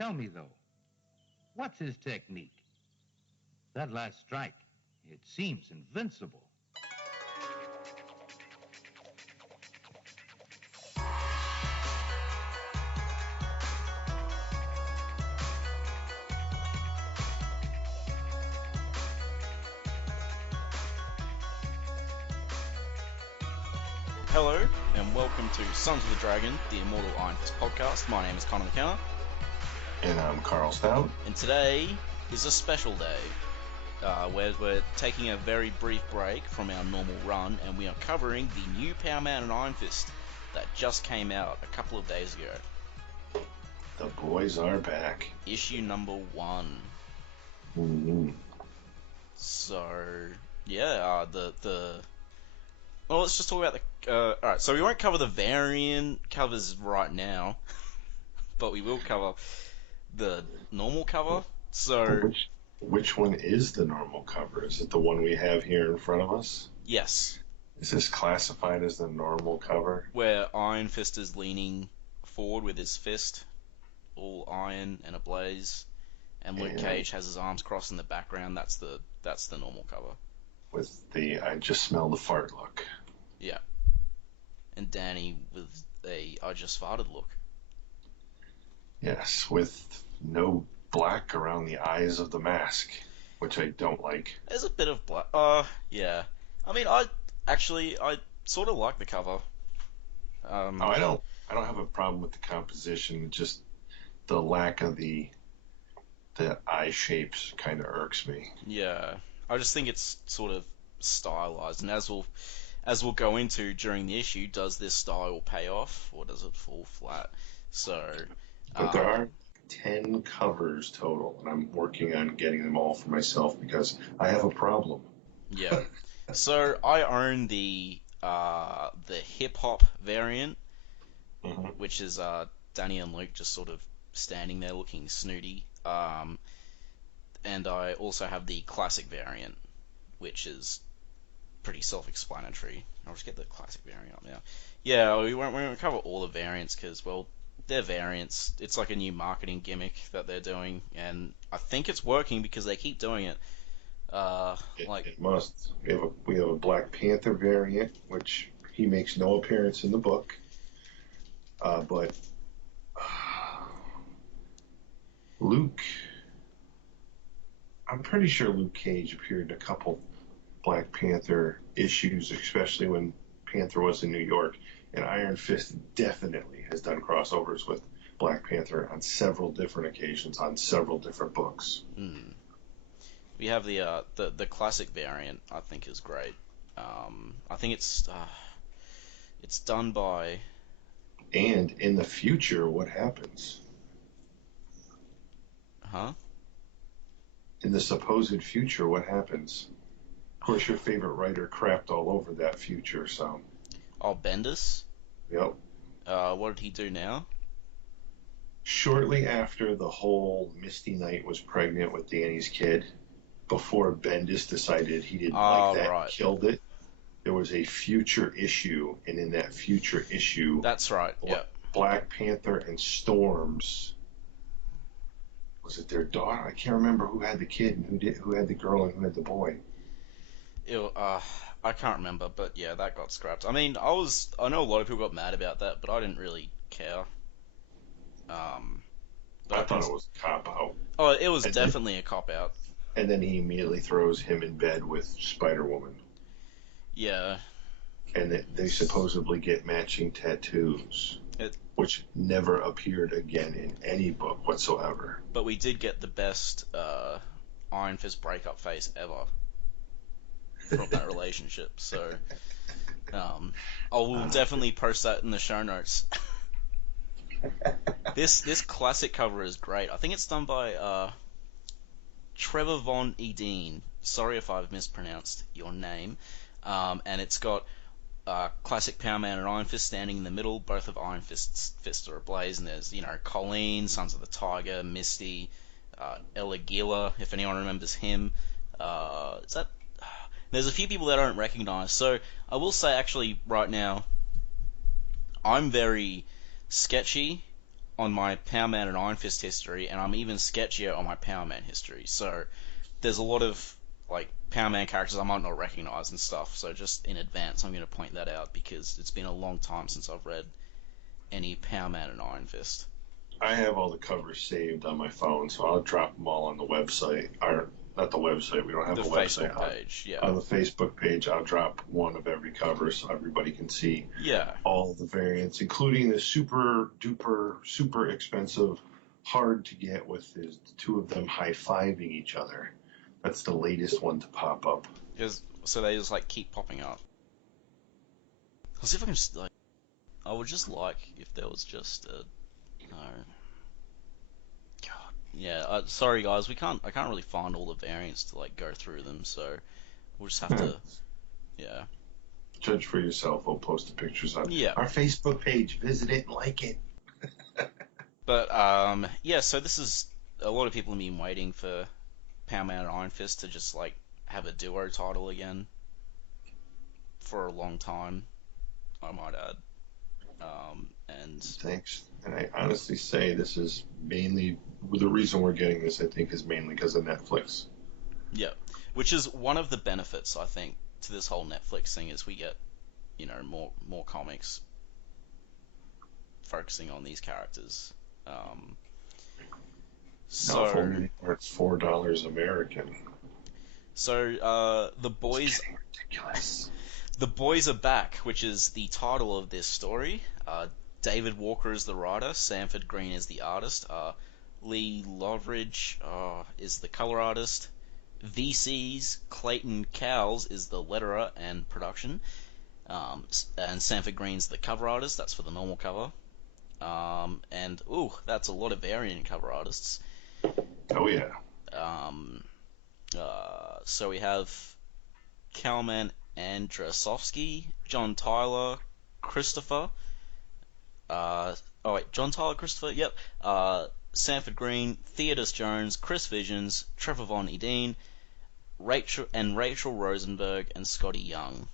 Tell me, though, what's his technique? That last strike, it seems invincible. Hello, and welcome to Sons of the Dragon, the Immortal Iron Fist podcast. My name is Connor and Karl. And I'm Karl Stout. And today is a special day, where we're taking a very brief break from our normal run, and we are covering the new Power Man and Iron Fist that just came out a couple of days ago. The boys are back. Issue number 1. Mm-hmm. So, yeah, well, let's just talk about the... Alright, so we won't cover the variant covers right now, but we will cover the normal cover. So, which one is the normal cover? Is it the one we have here in front of us? yes, Is this classified as the normal cover? where Iron Fist is leaning forward with his fist, all iron and ablaze, and Luke Cage has his arms crossed in the background. That's the normal cover. With the I just smell the fart look. Yeah. And Danny with a I just farted look. Yes, with no black around the eyes of the mask, which I don't like. There's a bit of black. Yeah. I mean, I sort of like the cover. I don't have a problem with the composition. Just the lack of the eye shapes kind of irks me. Yeah. I just think it's sort of stylized, and as we'll go into during the issue, does this style pay off or does it fall flat? So, but there are 10 covers total, and I'm working on getting them all for myself because I have a problem. Yeah. So I own the hip hop variant, Mm-hmm. which is Danny and Luke just sort of standing there looking snooty. And I also have the classic variant, which is pretty self-explanatory. I'll just get the classic variant up now. Yeah, we won't cover all the variants because, well, they're variants. It's like a new marketing gimmick that they're doing, and I think it's working because they keep doing it. It must. We have a Black Panther variant, which he makes no appearance in the book. But Luke, I'm pretty sure Luke Cage appeared in a couple Black Panther issues, especially when Panther was in New York. And Iron Fist definitely has done crossovers with Black Panther on several different occasions on several different books. We have the classic variant. I think is great. I think it's done by. And in the future, what happens? Huh? In the supposed future, what happens? Of course, your favorite writer crapped all over that future, so. Oh, Bendis? Yep. What did he do now? Shortly after the whole Misty Knight was pregnant with Danny's kid, before Bendis decided he didn't like that, right. Killed it, there was a future issue, and in that future issue, that's right. Yeah. Black Panther and Storm's, was it their daughter? I can't remember who had the kid and who had the girl and who had the boy. I can't remember, but yeah, that got scrapped. I mean, I know a lot of people got mad about that, but I didn't really care. I thought it was a cop out. Oh, it was definitely a cop out. And then he immediately throws him in bed with Spider-Woman. Yeah. And they supposedly get matching tattoos, which never appeared again in any book whatsoever. But we did get the best Iron Fist breakup face ever from that relationship. So I will definitely post that in the show notes. This classic cover is great. I think it's done by Trevor Von Edeen. Sorry if I've mispronounced your name. And it's got classic Power Man and Iron Fist standing in the middle. Both of Iron Fist's are ablaze, and there's Colleen, Sons of the Tiger, Misty, Ella Gila, if anyone remembers him. There's a few people that I don't recognize. So I will say, actually, right now, I'm very sketchy on my Power Man and Iron Fist history, and I'm even sketchier on my Power Man history. So there's a lot of like Power Man characters I might not recognize and stuff. So just in advance, I'm going to point that out because it's been a long time since I've read any Power Man and Iron Fist. I have all the covers saved on my phone, so I'll drop them all on the website. Or not the website. We don't have The a website. Facebook page, yeah. On the Facebook page, I'll drop one of every cover so everybody can see all the variants, including the super duper super expensive, hard to get with the two of them high-fiving each other. That's the latest one to pop up. So they just like keep popping up. I'll see if I can just like. I would just like if there was just a. God. Yeah. Sorry guys, I can't really find all the variants to like go through them, so we'll just have to. Yeah. Judge for yourself. We'll post the pictures on our Facebook page. Visit it and like it. But yeah. So this is a lot of people have been waiting for Power Man and Iron Fist to just like have a duo title again for a long time, I might add. And thanks. And I honestly say this is mainly the reason we're getting this. I think is mainly because of Netflix. Yeah, which is one of the benefits I think to this whole Netflix thing is we get more comics focusing on these characters. So it's $4 American. So the boys. It's getting ridiculous. The Boys Are Back, which is the title of this story. David Walker is the writer, Sanford Green is the artist, Lee Loveridge is the color artist, VC's Clayton Cowles is the letterer and production, and Sanford Green's the cover artist, that's for the normal cover. And, that's a lot of variant cover artists. Oh, yeah. So we have Kalman Andrzejowski, John Tyler, Christopher. John Tyler, Christopher, yep. Sanford Green, Theodus Jones, Chris Visions, Trevor Von Edeen, Rachel Rosenberg, and Scotty Young.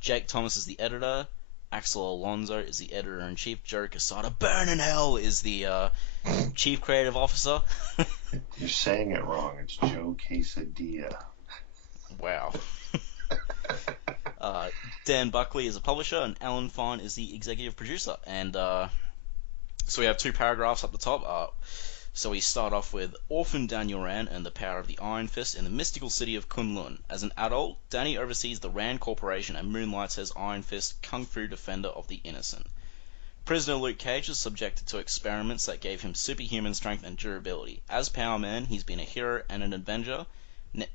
Jake Thomas is the editor. Axel Alonso is the editor-in-chief. Joe Quesada, burn in hell, is the chief creative officer. You're saying it wrong. It's Joe Quesadilla. Wow. Dan Buckley is a publisher, and Alan Fine is the executive producer. And so we have two paragraphs up the top. So we start off with Orphan Daniel Rand and the power of the Iron Fist in the mystical city of Kunlun. As an adult, Danny oversees the Rand Corporation and moonlights as Iron Fist, kung fu defender of the innocent. Prisoner Luke Cage is subjected to experiments that gave him superhuman strength and durability. As Power Man, he's been a hero and an avenger,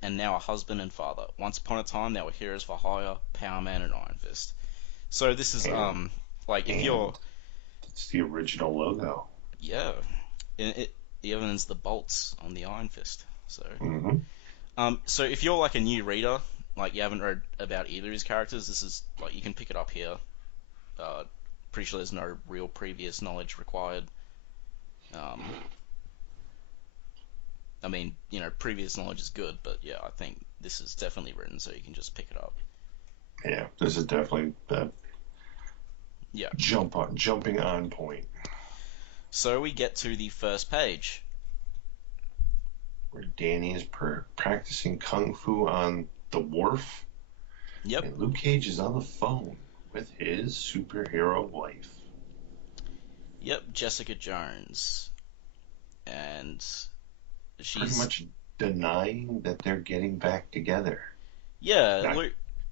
and now a husband and father. Once upon a time, they were heroes for hire, Power Man and Iron Fist. So this is, if you're... It's the original logo. Yeah. It evens the bolts on the Iron Fist. So, so if you're like a new reader, like you haven't read about either of his characters, this is, like, you can pick it up here. Pretty sure there's no real previous knowledge required. I mean, previous knowledge is good, but yeah, I think this is definitely written so you can just pick it up. Yeah, this is definitely jumping on point. So we get to the first page. Where Danny is practicing kung fu on the wharf. Yep. And Luke Cage is on the phone with his superhero wife. Yep, Jessica Jones. And she's pretty much denying that they're getting back together. Yeah,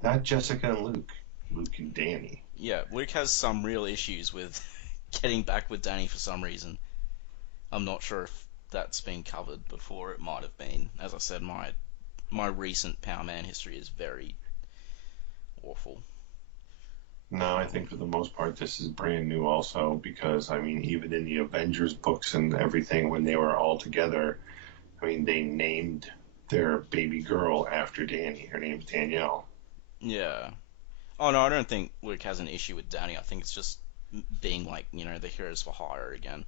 not Jessica and Luke. Luke and Danny. Yeah, Luke has some real issues with getting back with Danny for some reason. I'm not sure if that's been covered before. It might have been. As I said, my recent Power Man history is very awful. No, I think for the most part this is brand new also because, I mean, even in the Avengers books and everything when they were all together, I mean, they named their baby girl after Danny. Her name's Danielle. Yeah. Oh, no, I don't think Luke has an issue with Danny. I think it's just being like, the heroes for hire again.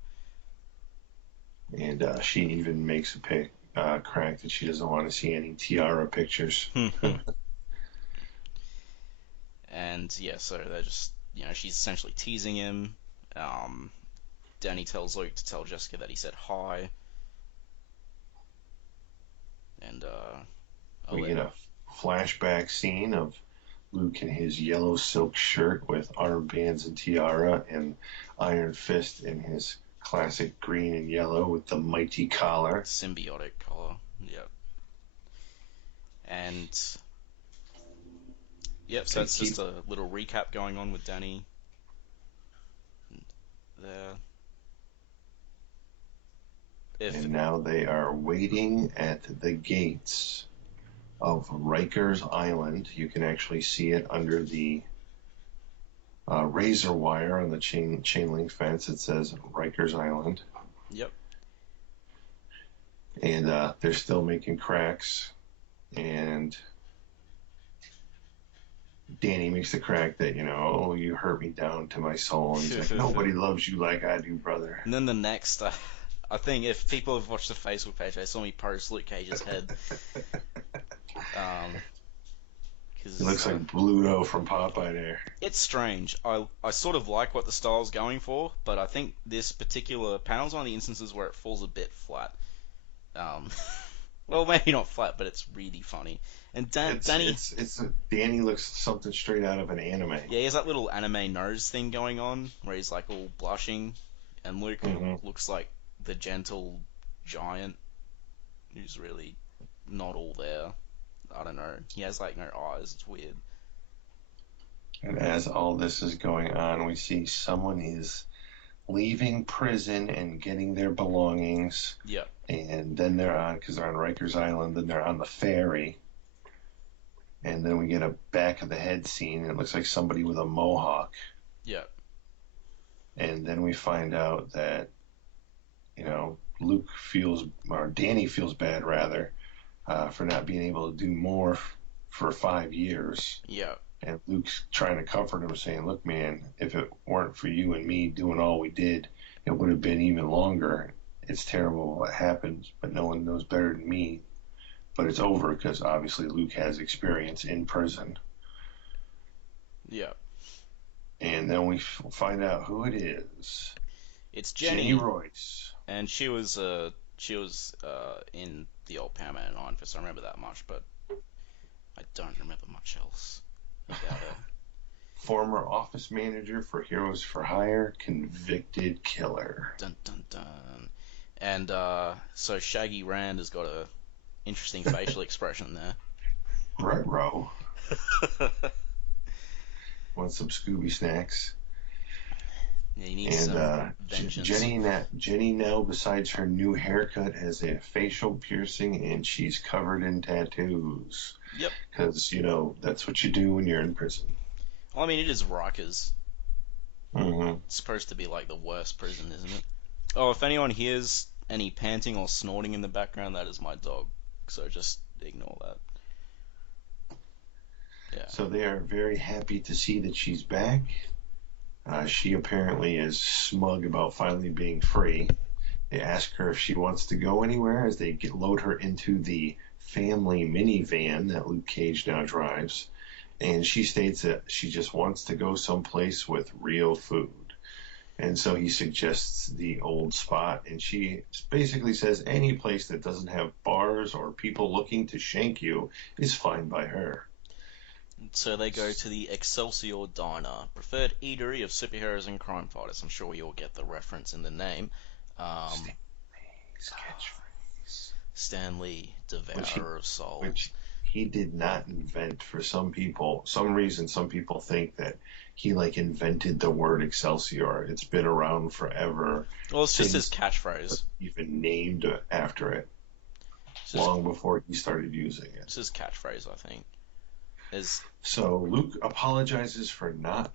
And she even makes a crack that she doesn't want to see any tiara pictures. And yeah, so they're just, she's essentially teasing him. Danny tells Luke to tell Jessica that he said hi, and we get a flashback scene of Luke in his yellow silk shirt with armbands and tiara, and Iron Fist in his classic green and yellow with the mighty collar. Symbiotic collar. Yep. And yep, so that's just a little recap going on with Danny there. And now they are waiting at the gates of Rikers Island. You can actually see it under the razor wire on the chain link fence. It says Rikers Island. Yep. And they're still making cracks. And Danny makes the crack that, oh, you hurt me down to my soul. And he's like, nobody loves you like I do, brother. And then the next, I think if people have watched the Facebook page, they saw me post Luke Cage's head. It looks like Bluto from Popeye there. It's strange. I sort of like what the style's going for, but I think this particular panel's one of the instances where it falls a bit flat. Well, maybe not flat, but it's really funny. And Danny... Danny looks something straight out of an anime. Yeah, he has that little anime nose thing going on, where he's like all blushing, and Luke looks like the gentle giant, who's really not all there. I don't know. He has like no eyes. It's weird. And as all this is going on, we see someone is leaving prison and getting their belongings. Yep. And then because they're on Rikers Island, then they're on the ferry. And then we get a back of the head scene. And it looks like somebody with a mohawk. Yep. And then we find out that, Danny feels bad rather, for not being able to do more for 5 years. Yeah. And Luke's trying to comfort him, saying, look, man, if it weren't for you and me doing all we did, it would have been even longer. It's terrible what happened, but no one knows better than me. But it's over because obviously Luke has experience in prison. Yeah. And then we find out who it is. It's Jenny. Jenny Royce. And she was in the old Power Man and Iron Fist. I remember that much, but I don't remember much else about her. Former office manager for Heroes for Hire, convicted killer. Dun dun dun. And so Shaggy Rand has got a interesting facial expression there. Right, bro. Want some Scooby snacks? Yeah, you need some vengeance. Jenny now, besides her new haircut, has a facial piercing and she's covered in tattoos. Yep. Because, that's what you do when you're in prison. Well, I mean, it is Rikers. Mm-hmm. It's supposed to be like the worst prison, isn't it? Oh, if anyone hears any panting or snorting in the background, that is my dog. So just ignore that. Yeah. So they are very happy to see that she's back. She apparently is smug about finally being free. They ask her if she wants to go anywhere as they load her into the family minivan that Luke Cage now drives. And she states that she just wants to go someplace with real food. And so he suggests the old spot, and she basically says any place that doesn't have bars or people looking to shank you is fine by her. So they go to the Excelsior Diner, preferred eatery of superheroes and crime fighters. I'm sure we all get the reference in the name. Stanley's catchphrase. Stanley, Devourer of Souls. Which he did not invent. For some people, some reason, some people think that he invented the word Excelsior. It's been around forever. Well, it's just his catchphrase. Even named after it. Long before he started using it. It's his catchphrase, I think. So Luke apologizes for not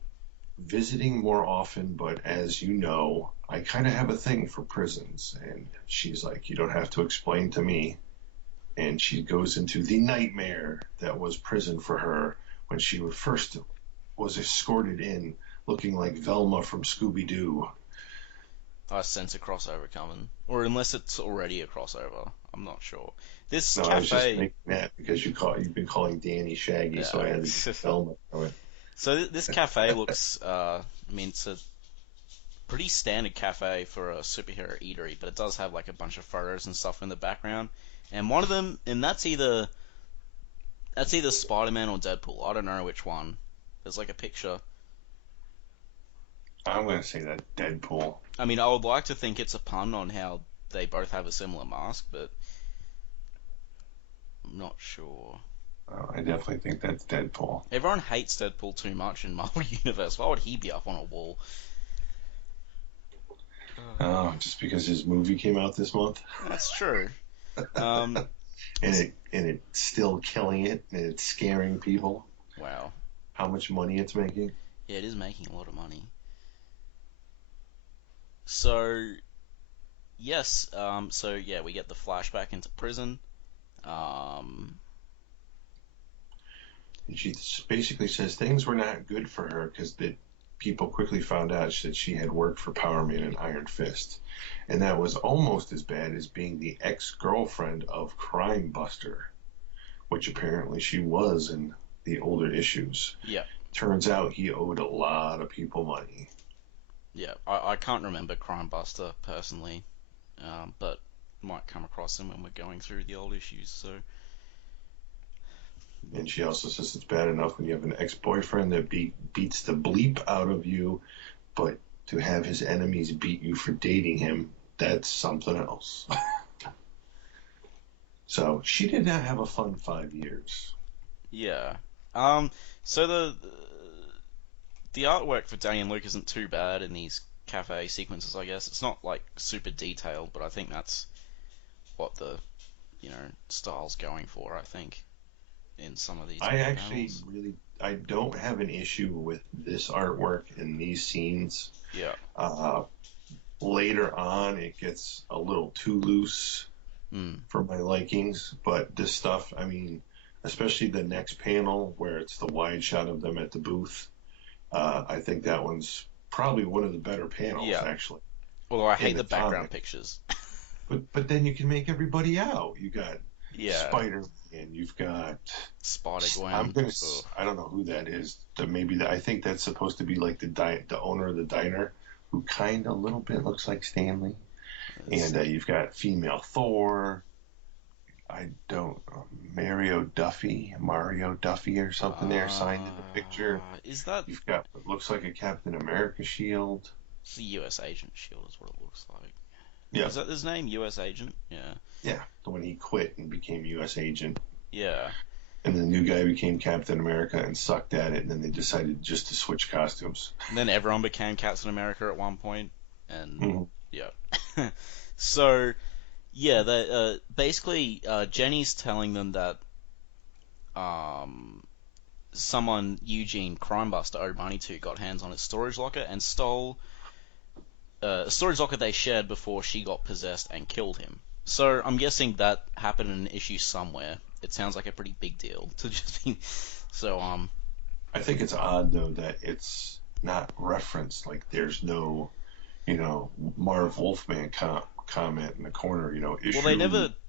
visiting more often, but as you know, I kind of have a thing for prisons. And she's like, you don't have to explain to me. And she goes into the nightmare that was prison for her when she first was escorted in looking like Velma from Scooby-Doo. I sense a crossover coming. Or unless it's already a crossover. I'm not sure. This cafe... I was just making that because you've been calling Danny Shaggy, so I had to get Velma from it. So this cafe looks... pretty standard cafe for a superhero eatery, but it does have like a bunch of photos and stuff in the background. And one of them, and that's either Spider-Man or Deadpool. I don't know which one. There's like a picture. I'm going to say that Deadpool. I mean, I would like to think it's a pun on how they both have a similar mask, but I'm not sure. I definitely think that's Deadpool. Everyone hates Deadpool too much in Marvel Universe. Why would he be up on a wall? Oh, just because his movie came out this month? That's true. And it's still killing it, and it's scaring people. Wow. How much money it's making? Yeah, it is making a lot of money. So, yes, we get the flashback into prison. And she basically says things were not good for her because people quickly found out that she had worked for Power Man and Iron Fist. And that was almost as bad as being the ex-girlfriend of Crime Buster, which apparently she was in the older issues. Yeah. Turns out he owed a lot of people money. Yeah, I can't remember Crime Buster personally, but might come across him when we're going through the old issues, so... And she also says it's bad enough when you have an ex-boyfriend that beats the bleep out of you, but to have his enemies beat you for dating him, that's something else. So she did not have a fun 5 years. Yeah. So the artwork for Danny and Luke isn't too bad in these cafe sequences, I guess. It's not like super detailed, but I think that's what the, style's going for, I think, in some of these panels. I don't have an issue with this artwork in these scenes. Yeah. Later on, it gets a little too loose for my likings, but this stuff, I mean, especially the next panel where it's the wide shot of them at the booth, I think that one's probably one of the better panels, actually. Although I hate the background pictures. But then you can make everybody out. You got Spider-Man, you've got Spider-Gwen. I don't know who that is. I think that's supposed to be like the owner of the diner, who kind of a little bit looks like Stanley. And you've got female Thor. I don't know, Mario Duffy or something there signed in the picture. Is that... You've got what looks like a Captain America shield. It's the U.S. Agent shield is what it looks like. Yeah. Is that his name, U.S. Agent? Yeah. Yeah, when he quit and became U.S. Agent. Yeah. And the new guy became Captain America and sucked at it, and then they decided just to switch costumes. And then everyone became Captain America at one point, and yeah. So, yeah, basically, Jenny's telling them that someone Eugene Crimebuster owed money to got hands on his storage locker and stole a storage locker they shared before she got possessed and killed him. So I'm guessing that happened in an issue somewhere. It sounds like a pretty big deal to just be... So, I think it's odd, though, that it's not referenced. Like, there's no, Marv Wolfman comment in the corner, issue... Well, they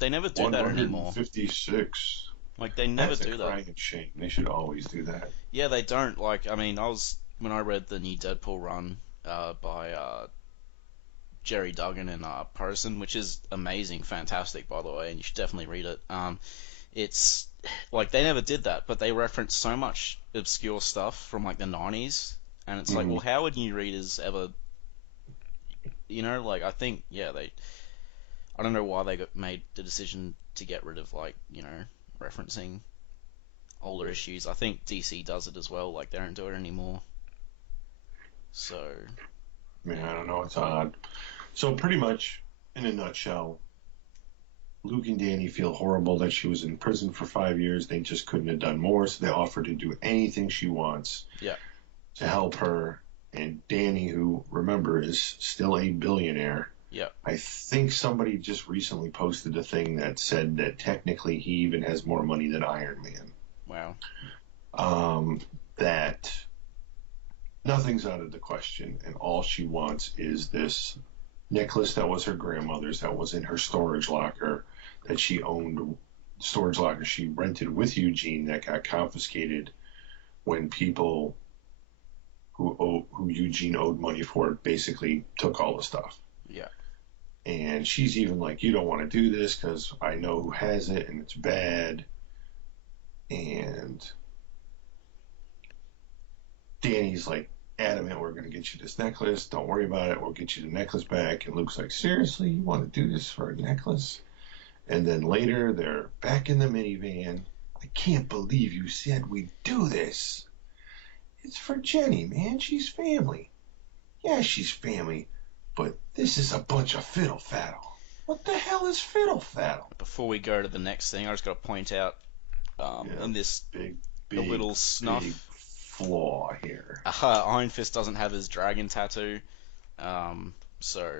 never do that anymore. 156. Like, they never do that. That's a crying shame. They should always do that. Yeah, they don't. Like, I mean, when I read the new Deadpool run by Jerry Duggan and Person, which is amazing, fantastic, by the way, and you should definitely read it. It's like they never did that, but they reference so much obscure stuff from like the 90s, and it's like, well, how would new readers ever, like, I think, I don't know why they made the decision to get rid of, like, referencing older issues. I think DC does it as well, like, they don't do it anymore. So, I don't know, it's odd. So pretty much, in a nutshell, Luke and Danny feel horrible that she was in prison for 5 years. They just couldn't have done more, so they offer to do anything she wants to help her. And Danny, who, remember, is still a billionaire. Yeah. I think somebody just recently posted a thing that said that technically he even has more money than Iron Man. Wow. That nothing's out of the question, and all she wants is this necklace that was her grandmother's, that was in her storage locker, that she owned, storage locker she rented with Eugene, that got confiscated when people who Eugene owed money for, basically took all the stuff. Yeah. And she's even like, you don't want to do this because I know who has it and it's bad. And Danny's like adamant, we're going to get you this necklace. Don't worry about it. We'll get you the necklace back. And Luke's like, seriously, you want to do this for a necklace? And then later they're back in the minivan. I can't believe you said we'd do this. It's for Jenny, man. She's family. Yeah, she's family. But this is a bunch of fiddle-faddle. What the hell is fiddle-faddle? Before we go to the next thing, I just got to point out in this big, a little snuff big flaw here. Iron Fist doesn't have his dragon tattoo. So,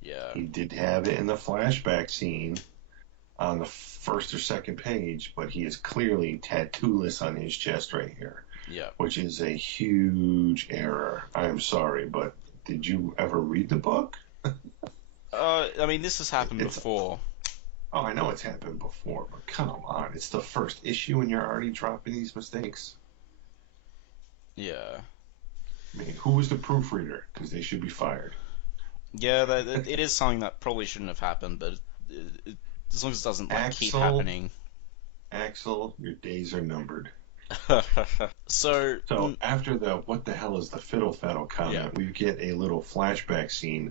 yeah. He did have it in the flashback scene on the first or second page, but he is clearly tattooless on his chest right here. Yeah. Which is a huge error. I'm sorry, but did you ever read the book? I mean, this has happened before. Oh, I know it's happened before, but come on. It's the first issue and you're already dropping these mistakes? Yeah. I mean, who was the proofreader? Because they should be fired. Yeah, it is something that probably shouldn't have happened, but as long as it doesn't keep happening. Axel, your days are numbered. So after the what the hell is the fiddle-faddle comment, we get a little flashback scene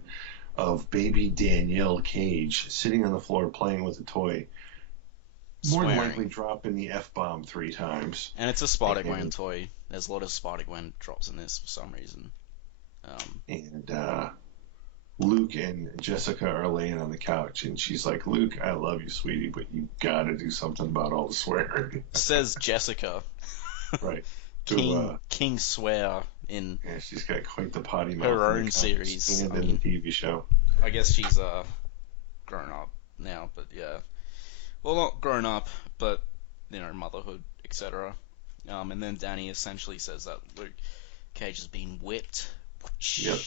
of baby Danielle Cage sitting on the floor playing with a toy, more than likely dropping the F-bomb 3 times. And it's a Spider-Gwen toy. There's a lot of Spider-Gwen drops in this for some reason. And Luke and Jessica are laying on the couch, and she's like, Luke, I love you, sweetie, but you gotta do something about all the swearing. Says Jessica. Right. King Swear in she's got quite the potty mouth. Her own series. And in the TV show. I guess she's grown up now, but yeah. Well, not grown up, but, motherhood, etc. And then Danny essentially says that Luke Cage has been whipped. Yep.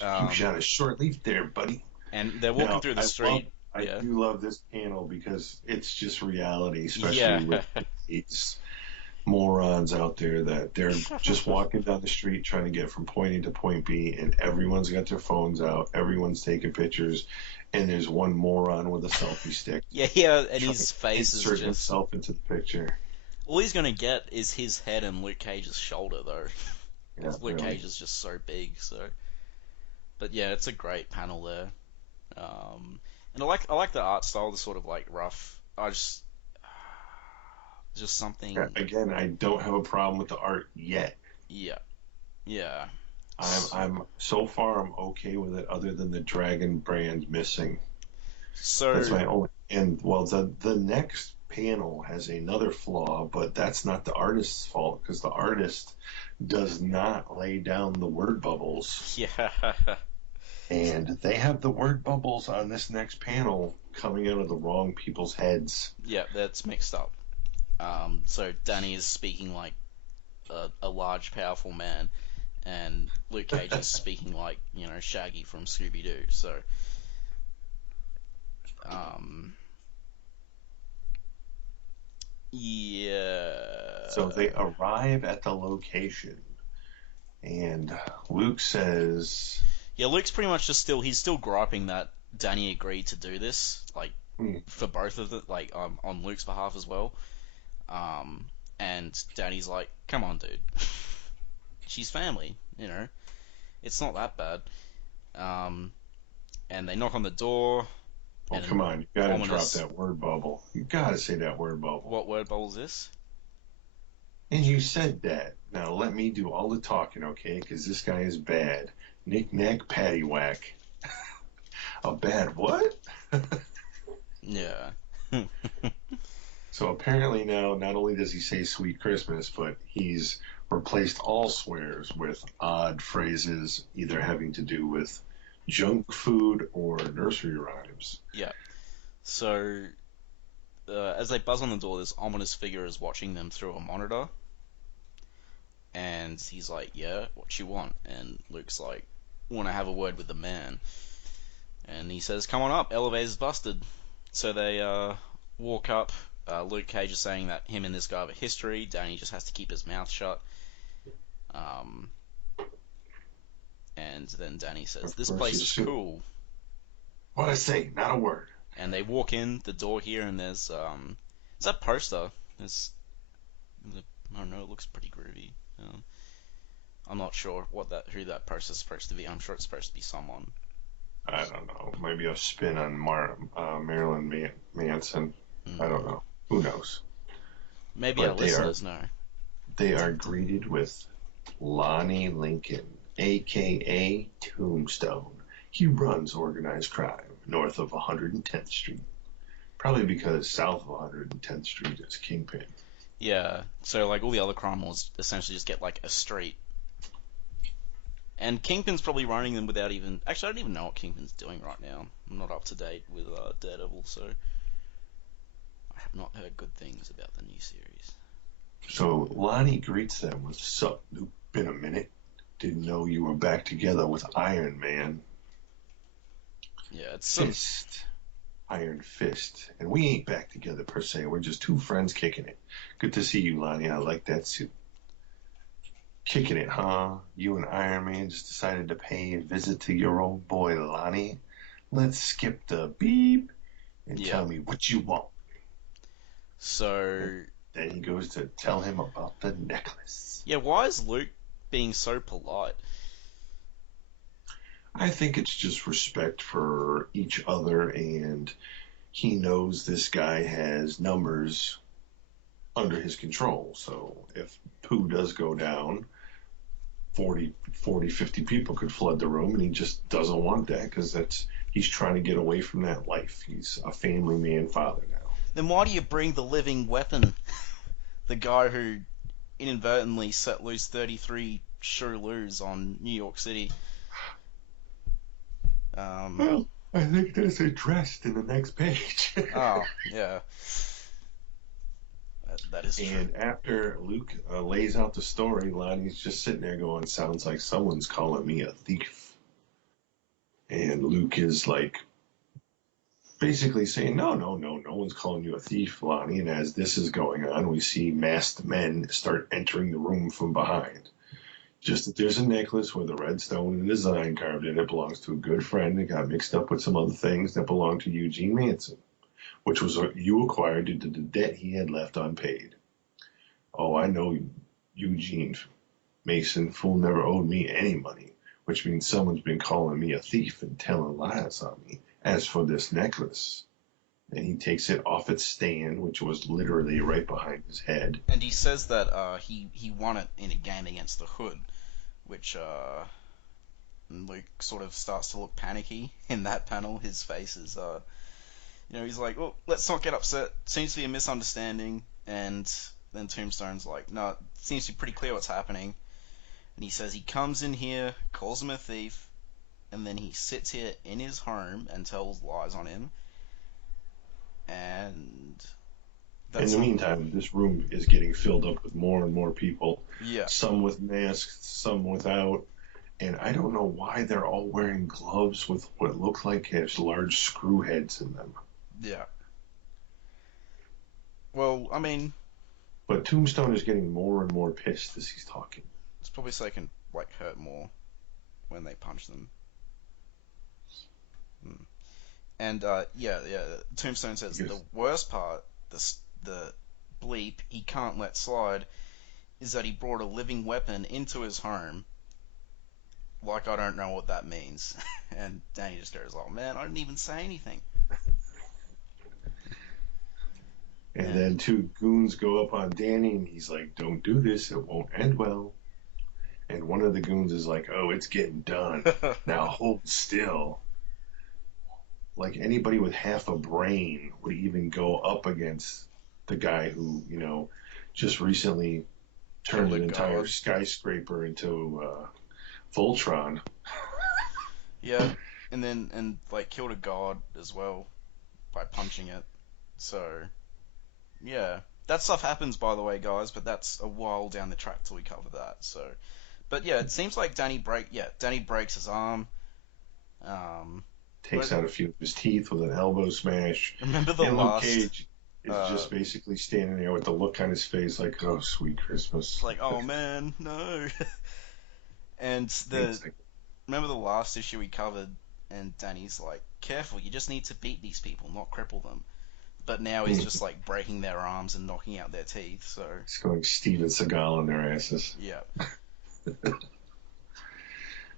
You shot a short leaf there, buddy. And they're walking through the street. I do love this panel because it's just reality, especially with these morons out there that they're just walking down the street trying to get from point A to point B, and everyone's got their phones out, everyone's taking pictures, and there's one moron with a selfie stick. Yeah, and his face is just himself into the picture. All he's gonna get is his head and Luke Cage's shoulder, though. Yeah, Luke Cage is just so big, so. But yeah, it's a great panel there, and I like the art style, the sort of rough. Just something. Again, I don't have a problem with the art yet. Yeah. I'm so far I'm okay with it, other than the dragon brand missing. So that's my only. And well, the next panel has another flaw, but that's not the artist's fault because the artist does not lay down the word bubbles. Yeah. And they have the word bubbles on this next panel coming out of the wrong people's heads. Yeah, that's mixed up. So Danny is speaking like a large, powerful man, and Luke Cage is speaking like, Shaggy from Scooby-Doo. So, yeah. So they arrive at the location, and Luke says... Yeah, Luke's pretty much he's still griping that Danny agreed to do this, for both of them, on Luke's behalf as well. And Danny's like, come on, dude. She's family, It's not that bad. And they knock on the door. Oh, come on. You gotta drop that word bubble. You gotta say that word bubble. What word bubble is this? And you said that. Now let me do all the talking, okay? Because this guy is bad. Knick-knack, paddywhack. A bad what? Yeah. So apparently now, not only does he say Sweet Christmas, but he's replaced all swears with odd phrases, either having to do with junk food or nursery rhymes. Yeah. So, as they buzz on the door, this ominous figure is watching them through a monitor. And he's like, yeah, what you want? And Luke's like, want to have a word with the man. And he says, come on up, elevator's busted. So they walk up. Luke Cage is saying that him and this guy have a history. Danny just has to keep his mouth shut. And then Danny says, "This Of course, place is cool." What I say, not a word. And they walk in the door here, and there's that poster. There's, I don't know, it looks pretty groovy. I'm not sure who that poster's supposed to be. I'm sure it's supposed to be someone. I don't know. Maybe a spin on Marilyn Manson. I don't know. Who knows? Maybe But our listeners know. They are greeted with Lonnie Lincoln, a.k.a. Tombstone. He runs organized crime north of 110th Street. Probably because south of 110th Street is Kingpin. Yeah, so like all the other crime lords essentially just get like a street. And Kingpin's probably running them without even... Actually, I don't even know what Kingpin's doing right now. I'm not up to date with Daredevil, so I have not heard good things about the new series. So Lonnie greets them with, "Sup, Luke, been a minute. Didn't know you were back together with Iron Man." Yeah, it's Fist. Iron Fist. And we ain't back together per se. We're just two friends kicking it. Good to see you, Lonnie. I like that suit. Kicking it, huh? You and Iron Man just decided to pay a visit to your old boy, Lonnie? Let's skip the beep and tell me what you want. So... Then he goes to tell him about the necklace. Yeah, why is Luke being so polite? I think it's just respect for each other, and he knows this guy has numbers under his control. So if Pooh does go down, 40, 50 people could flood the room, and he just doesn't want that because he's trying to get away from that life. He's a family man father now. Then why do you bring the living weapon? The guy who inadvertently set loose 33 Shurloos on New York City. Well, I think that's addressed in the next page. Oh, yeah. That is true. And after Luke lays out the story, Lonnie's just sitting there going, "Sounds like someone's calling me a thief." And Luke is like, basically saying, no one's calling you a thief, Lonnie. And as this is going on, we see masked men start entering the room from behind. Just that there's a necklace with a red stone and design carved in it, belongs to a good friend that got mixed up with some other things that belonged to Eugene Manson, which was you acquired due to the debt he had left unpaid. Oh, I know Eugene Mason. Fool never owed me any money, which means someone's been calling me a thief and telling lies on me. As for this necklace, and he takes it off its stand, which was literally right behind his head. And he says that he won it in a game against the Hood, which Luke sort of starts to look panicky in that panel. His face is, he's like, "Oh, let's not get upset. Seems to be a misunderstanding." And then Tombstone's like, "No, it seems to be pretty clear what's happening." And he says he comes in here, calls him a thief, and then he sits here in his home and tells lies on him. And in the meantime, this room is getting filled up with more and more people. Yeah. Some with masks, some without. And I don't know why they're all wearing gloves with what look like has large screw heads in them. Yeah. Well, I mean... But Tombstone is getting more and more pissed as he's talking. It's probably so they can, hurt more when they punch them. And, Tombstone says the worst part, the bleep he can't let slide, is that he brought a living weapon into his home. I don't know what that means. And Danny just goes, "Oh man, I didn't even say anything." And then two goons go up on Danny, and he's like, "Don't do this, it won't end well." And one of the goons is like, "Oh, it's getting done. Now hold still." Like anybody with half a brain would even go up against the guy who, just recently turned an entire skyscraper into Voltron. Yeah, and killed a god as well by punching it. So, yeah. That stuff happens, by the way, guys, but that's a while down the track till we cover that. So, but yeah, it seems like Danny breaks his arm. Takes out a few of his teeth with an elbow smash. Remember the last... Luke Cage is just basically standing there with the look on his face like, "Oh, sweet Christmas." Like, "Oh man, no." And remember the last issue we covered, and Danny's like, "Careful, you just need to beat these people, not cripple them." But now he's just like breaking their arms and knocking out their teeth. So It's going Steven Seagal in their asses. yeah,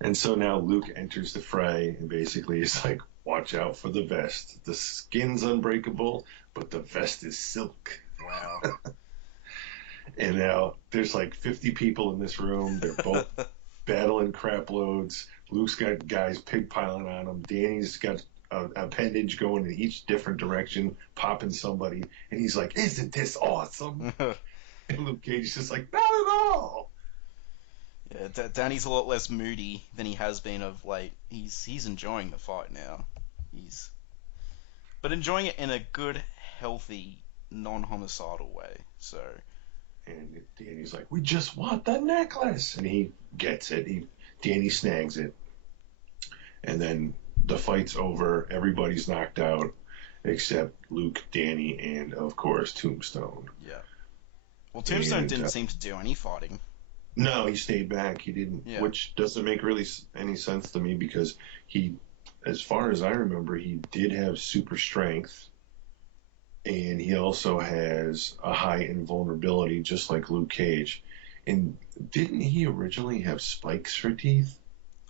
And so now Luke enters the fray and basically is like, watch out for the vest. The skin's unbreakable, but the vest is silk. wow. And now there's like 50 people in this room. They're both battling crap loads. Luke's got guys pigpiling on him. Danny's got an appendage going in each different direction, popping somebody. And he's like, isn't this awesome? And Luke Cage is just like, not at all. Yeah, Danny's a lot less moody than he has been of late. He's enjoying the fight now. But enjoying it in a good, healthy, non-homicidal way. So. And Danny's like, we just want the necklace. And he gets it. Danny snags it. And then the fight's over. Everybody's knocked out except Luke, Danny, and, of course, Tombstone. Yeah. Well, Tombstone didn't seem to do any fighting. No, he stayed back. He didn't, which doesn't make really any sense to me because he, as far as I remember, he did have super strength. And he also has a high invulnerability, just like Luke Cage. And didn't he originally have spikes for teeth?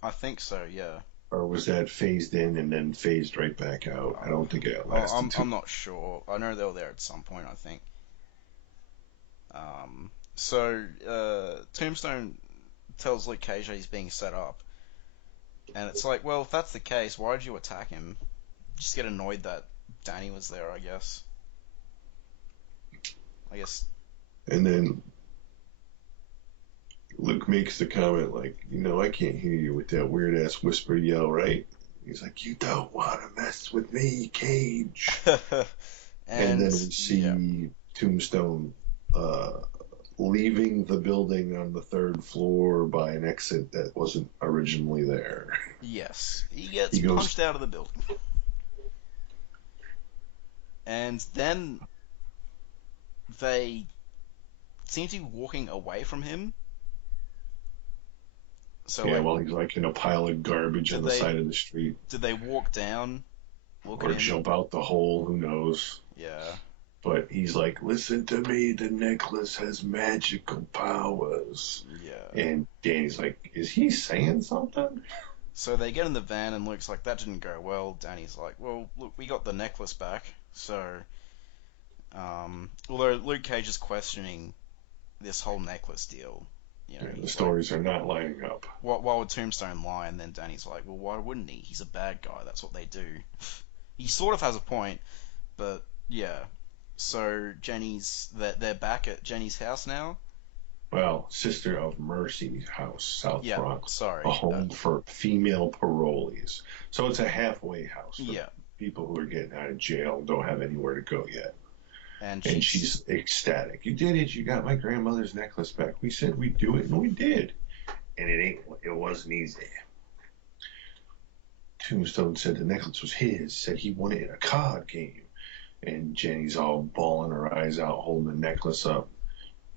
I think so, yeah. Or was that phased in and then phased right back out? I don't think it lasted I'm not sure. I know they were there at some point, I think. Tombstone tells Luke Cage that he's being set up. And it's like, well, if that's the case, why did you attack him? Just get annoyed that Danny was there, I guess. And then Luke makes the comment like, I can't hear you with that weird ass whisper yell, right? He's like, you don't want to mess with me, Cage. and then we see Tombstone leaving the building on the third floor by an exit that wasn't originally there. Yes, he goes punched out of the building. And then they seem to be walking away from him. So while he's like in a pile of garbage on the side of the street. Did they walk down? Or jump out the hole, who knows? Yeah. But he's like, listen to me, the necklace has magical powers. Yeah. And Danny's like, is he saying something? So they get in the van and Luke's like, that didn't go well. Danny's like, well, look, we got the necklace back. So, although Luke Cage is questioning this whole necklace deal. The stories are not lining up. Why would Tombstone lie? And then Danny's like, well, why wouldn't he? He's a bad guy. That's what they do. He sort of has a point, but yeah. So they're back at Jenny's house now. Well, Sister of Mercy's house, South Bronx. Sorry. A home for female parolees. So it's a halfway house for Yeah. people who are getting out of jail and don't have anywhere to go yet. And she's ecstatic. You did it. You got my grandmother's necklace back. We said we'd do it, and we did. And it wasn't easy. Tombstone said the necklace was his. Said he won it in a card game. And Jenny's all bawling her eyes out, holding the necklace up.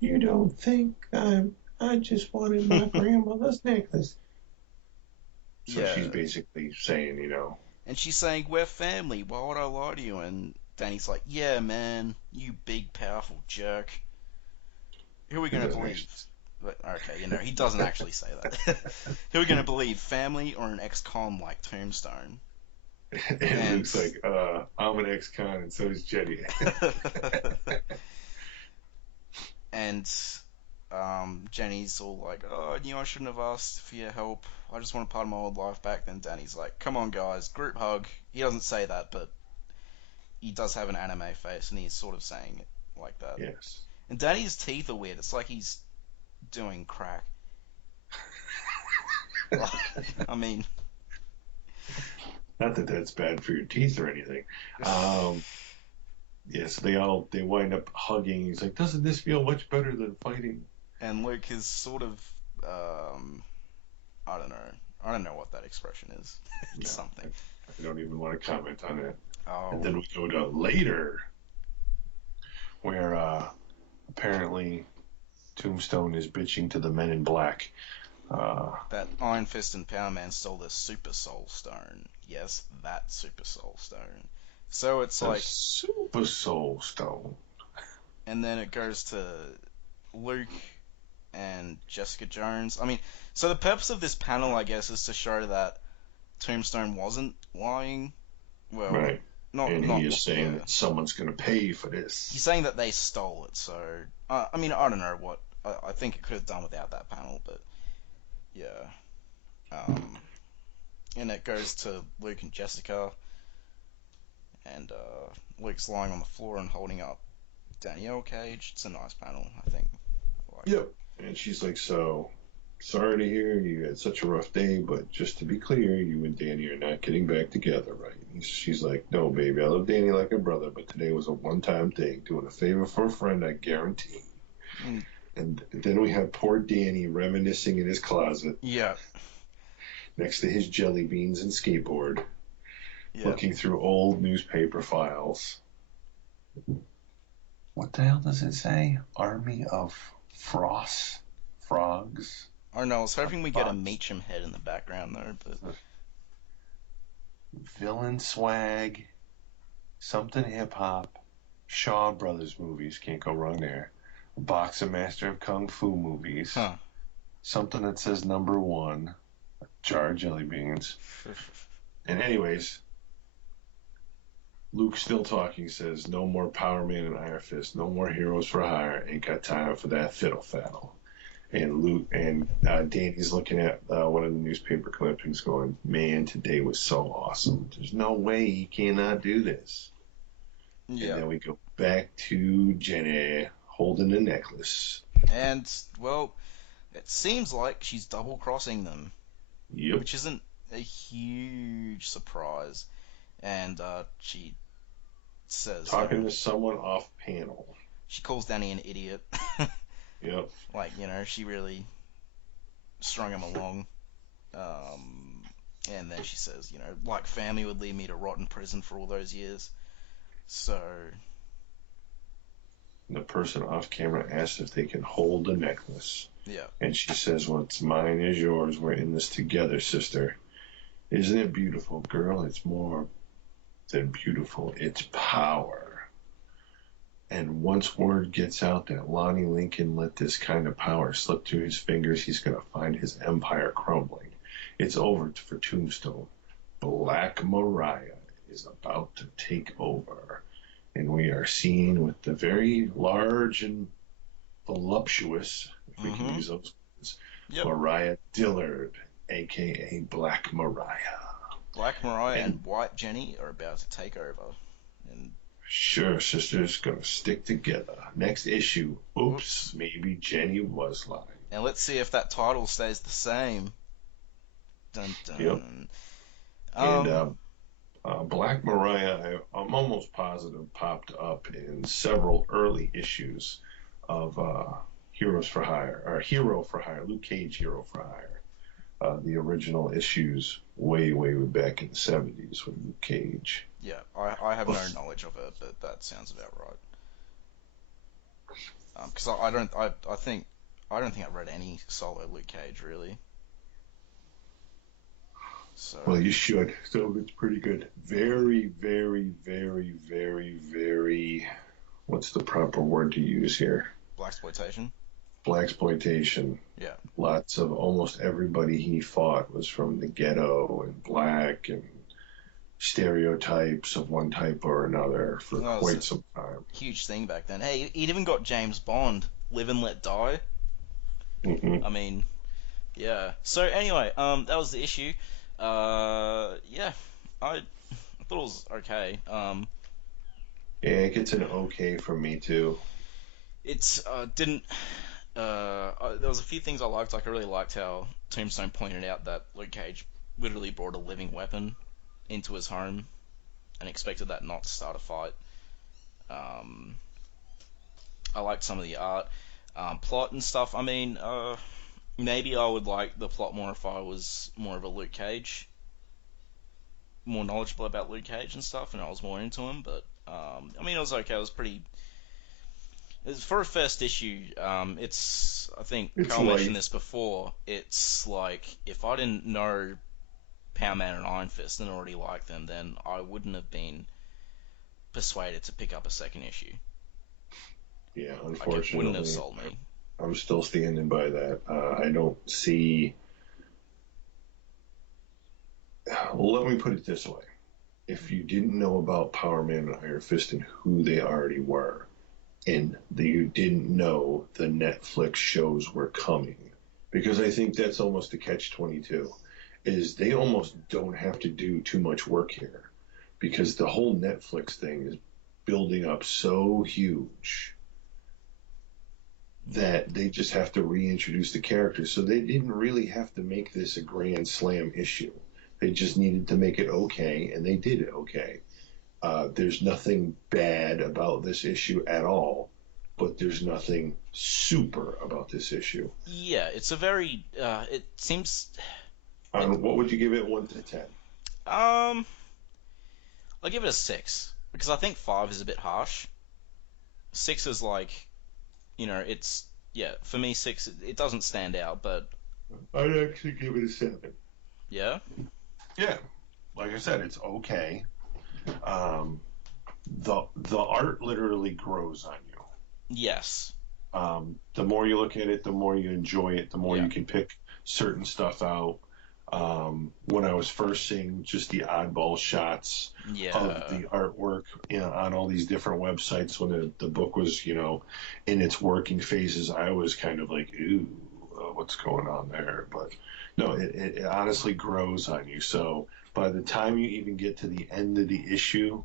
You don't think I just wanted my grandmother's necklace? So she's basically saying, And she's saying, we're family. Why would I lie to you? And Danny's like, yeah, man, you big, powerful jerk. Who are we going to believe? Okay, he doesn't actually say that. Who are we going to believe, family or an ex-con like Tombstone? And Luke's like, I'm an ex-con, and so is Jenny. And Jenny's all like, oh, I shouldn't have asked for your help. I just want a part of my old life back. Then Danny's like, come on, guys, group hug. He doesn't say that, but he does have an anime face, and he's sort of saying it like that. Yes. And Danny's teeth are weird. It's like he's doing crack. I mean... Not that that's bad for your teeth or anything. So they wind up hugging. He's like, doesn't this feel much better than fighting? And Luke is sort of, I don't know what that expression is. It's something. I don't even want to comment on it. Oh. And then we go to later, where apparently Tombstone is bitching to the Men in Black That Iron Fist and Power Man stole the Super Soul Stone. Yes, that Super Soul Stone. So it's the like, Super Soul Stone. and then it goes to Luke and Jessica Jones. I mean, so the purpose of this panel, I guess, is to show that Tombstone wasn't lying. Well, Right. not And he not is saying yeah. that someone's going to pay for He's this. saying that they stole it. So I mean, I don't know what I think it could have done without that panel, but yeah. Um, and it goes to Luke and Jessica, and Luke's lying on the floor and holding up Danielle Cage. It's a nice panel, I think. I like Yep. And she's like, so sorry to hear you had such a rough day, but just to be clear, you and Danny are not getting back together, right? She's like, no, baby, I love Danny like a brother, but today was a one-time thing. Doing a favor for a friend, I guarantee. it. And then we have poor Danny reminiscing in his closet Yeah, next to his jelly beans and skateboard, yeah. looking through old newspaper files. What the hell does it say? Army of Frogs? I know. I was hoping we get a Meacham head in the background though, but Villain swag, something hip hop, Shaw Brothers movies, can't go wrong there. A box of Master of Kung Fu movies, huh. something that says #1, a jar of jelly beans. And anyways, Luke still talking says, no more Power Man and Iron Fist, no more heroes for hire, ain't got time for that fiddle faddle. And Luke and Danny's looking at one of the newspaper clippings going, man, today was so awesome. There's no way he cannot do this. Yeah. And then we go back to Jenny holding a necklace. And, well, it seems like she's double crossing them, Yep. which isn't a huge surprise. And she says, Talking to someone off panel. She calls Danny an idiot. Yep. Like, she really strung him along. And then she says, like family would leave me to rot in prison for all those years. So, The person off camera asks if they can hold the necklace. yeah. And she says, what's mine is yours. We're in this together, sister. Isn't it beautiful, girl? It's more than beautiful. It's power. And once word gets out that Lonnie Lincoln let this kind of power slip through his fingers, he's going to find his empire crumbling. It's over for Tombstone. Black Mariah is about to take over. And we are seen with the very large and voluptuous, if we can use those words, Yep. Mariah Dillard, a.k.a. Black Mariah. Black Mariah and White Jenny are about to take over. And Sure, sisters gonna stick together. Next issue. Oops, maybe Jenny was lying. And let's see if that title stays the same. Dun dun. Yep. And Black Mariah, I'm almost positive, popped up in several early issues of Heroes for Hire, or Hero for Hire, Luke Cage Hero for Hire. The original issues way back in the 70s with Luke Cage. Yeah, I have no knowledge of it, but that sounds about right. Because I don't think I've read any solo Luke Cage really. So Well, you should. So it's pretty good. Very, what's the proper word to use here? blaxploitation. Blaxploitation. Yeah. Lots of almost everybody he fought was from the ghetto and black and stereotypes of one type or another for quite some time. Huge thing back then. Hey, he'd even got James Bond, Live and Let Die. Mm-hmm. I mean, yeah. So anyway, that was the issue. Yeah, I thought it was okay. Yeah, it gets an okay from me too. It's didn't. There was a few things I liked. Like I really liked how Tombstone pointed out that Luke Cage literally brought a living weapon into his home and expected that not to start a fight. I liked some of the art, plot and stuff. I mean, maybe I would like the plot more if I was more of a Luke Cage, more knowledgeable about Luke Cage and stuff, and I was more into him. But I mean, it was okay. It was pretty. For a first issue, it's I think It's Carl mentioned light. this before. It's like if I didn't know Power Man and Iron Fist and already liked them, then I wouldn't have been persuaded to pick up a second issue. Yeah, Like it wouldn't have unfortunately, sold me. I'm still standing by that. I don't see. Well, let me put it this way: if you didn't know about Power Man and Iron Fist and who they already were, and you didn't know the Netflix shows were coming, because I think that's almost a catch-22, is they almost don't have to do too much work here, because the whole Netflix thing is building up so huge that they just have to reintroduce the characters. So they didn't really have to make this a grand slam issue. They just needed to make it okay, and they did it okay. There's nothing bad about this issue at all, but there's nothing super about this issue. Yeah, it's a very. It seems. What would you give it, 1 to 10? Um, I'll give it a 6 because I think 5 is a bit harsh. 6 is like, it's for me 6. It doesn't stand out, but I'd actually give it a 7. yeah, Yeah, like I said, it's okay. The art literally grows on you. yes, The more you look at it, the more you enjoy it, the more yeah, you can pick certain stuff out. When I was first seeing just the oddball shots yeah, of the artwork on all these different websites when the book was, in its working phases, I was kind of like, ooh, what's going on there? But no, it honestly grows on you. So by the time you even get to the end of the issue,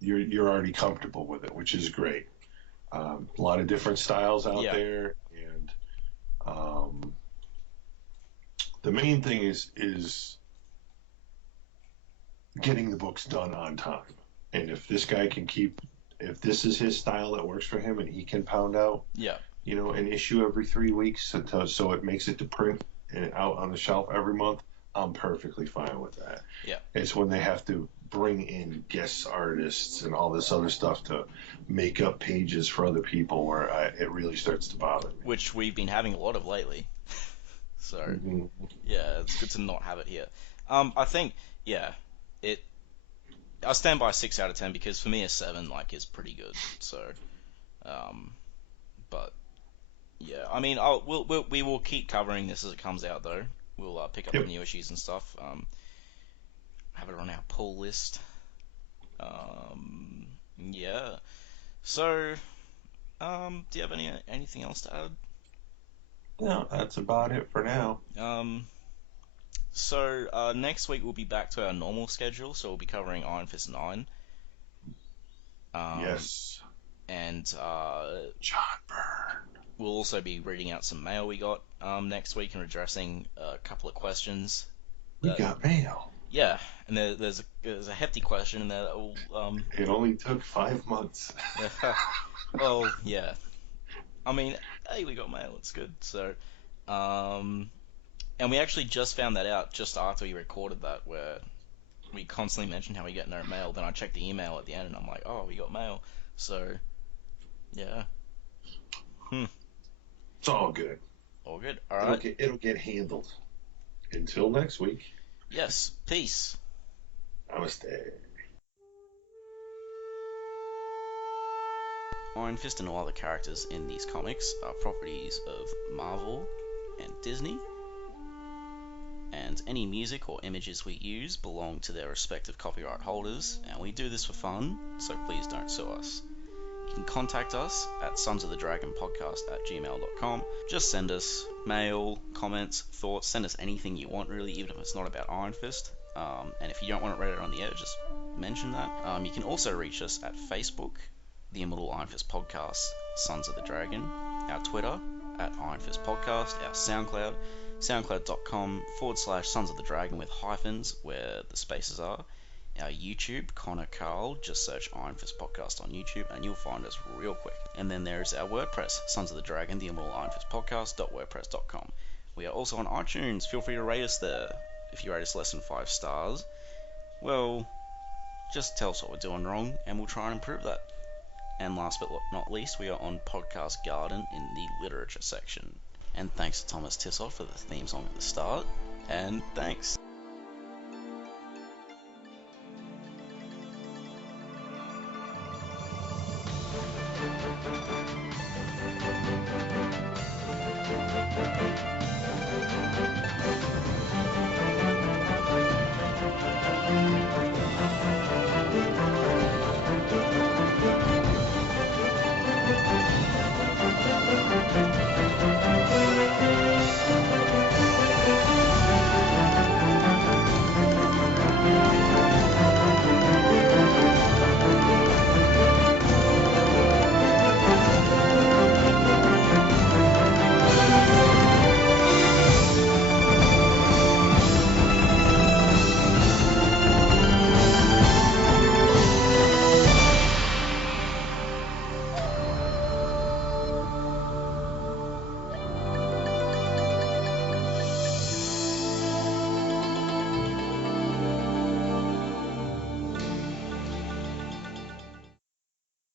you're already comfortable with it, which is great. A lot of different styles out yeah. there, and the main thing is getting the books done on time. And if this guy can if this is his style that works for him, and he can pound out, Yeah. An issue every 3 weeks, so it makes it to print and out on the shelf every month, I'm perfectly fine with that. Yeah. It's when they have to bring in guest artists and all this other stuff to make up pages for other people where it really starts to bother me. Which we've been having a lot of lately. So, Mm-hmm. yeah, it's good to not have it here. I think, yeah, it. I stand by 6 out of 10 because for me a 7 is pretty good. So, um, but yeah, I mean, we will keep covering this as it comes out though. We'll pick up Yep. the new issues and stuff. Have it on our pull list. Yeah. So, do you have anything else to add? No, that's about it for now. So next week we'll be back to our normal schedule. So we'll be covering Iron Fist 9. Yes. And John Byrne. we'll also be reading out some mail we got next week and addressing a couple of questions. We got mail. Yeah, and there's a hefty question in there that will. It only took 5 months. Well, yeah. I mean, hey, we got mail. It's good. So, and we actually just found that out just after we recorded that, where we constantly mentioned how we get no mail. Then I checked the email at the end, and I'm like, oh, we got mail. So, yeah. It's all good. All good. All right. It'll get handled. Until next week. Yes. Peace. Namaste. Iron Fist and all other characters in these comics are properties of Marvel and Disney, and any music or images we use belong to their respective copyright holders, and we do this for fun, so please don't sue us. You can contact us at sonsofthedragonpodcast@gmail.com. Just send us mail, comments, thoughts, send us anything you want really, even if it's not about Iron Fist. And if you don't want it read on the air, just mention that. You can also reach us at Facebook, the Immortal Iron Fist Podcast, Sons of the Dragon, our Twitter, at Iron Fist Podcast, our SoundCloud, soundcloud.com/Sons of the Dragon with hyphens where the spaces are, our YouTube, Connor and Karl, just search Iron Fist Podcast on YouTube and you'll find us real quick. And then there's our WordPress, Sons of the Dragon, the Immortal Iron Fist Podcast.wordpress.com. We are also on iTunes, feel free to rate us there. If you rate us less than 5 stars, well, just tell us what we're doing wrong and we'll try and improve that. And last but not least, we are on Podcast Garden in the literature section. And thanks to Thomas Tissoff for the theme song at the start. And thanks.